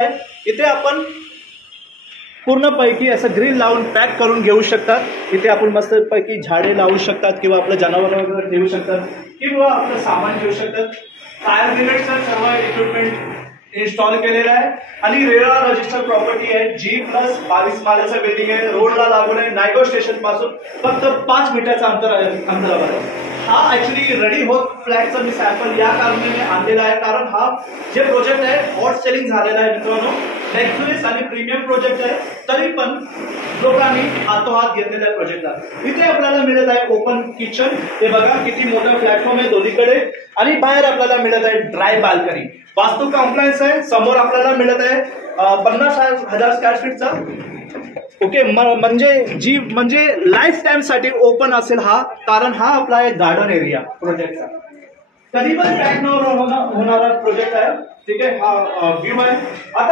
इथे आपण पूर्णपैकी असं ग्रिल लावून पॅक करून घेऊ शकतात। इथे आपण मस्तपैकी झाडे लावू शकतात किंवा आपलं जनावर वगैरे ठेवू शकतात किंवा आपलं सामान ठेवू शकतात। फायर ब्रिगेडचं सर्व इक्विपमेंट इन्स्टॉल केलेलं आहे आणि रेरा रजिस्टर प्रॉपर्टी आहे। G+22 माळ्याचं बिल्डिंग आहे, रोडला लागून आहे, नायगाव स्टेशन पासून फक्त 5 मिनिटाचा अंतरावर आहे। हा ऍक्च्युली रेडी होत फ्लॅटचा मी सॅम्पल या कारणाने आणलेला आहे, कारण हा जे प्रोजेक्ट आहे हॉट सेलिंग झालेला आहे मित्रांनो। लक्झुरियस आणि प्रीमियम प्रोजेक्ट आहे, तरी पण लोकांनी हातोहात घेतलेल्या प्रोजेक्टला। इथे आपल्याला मिळत आहे ओपन किचन, हे बघा किती मोठा प्लॅटफॉर्म आहे दोन्हीकडे, आणि बाहेर आपल्याला मिळत आहे ड्राय बाल्कनी। वास्तू कॉम्प्लायन्स आहे, समोर आपल्याला मिळत आहे 50,000 स्क्वेअर फीटचा। ओके, म्हणजे लाईफ टाइम साठी ओपन असेल हा, कारण हा आपला आहे गार्डन एरिया प्रोजेक्टचा, कधी पण पॅक न होणारा प्रोजेक्ट आहे। ठीक आहे, हा व्ह्यू आहे। आता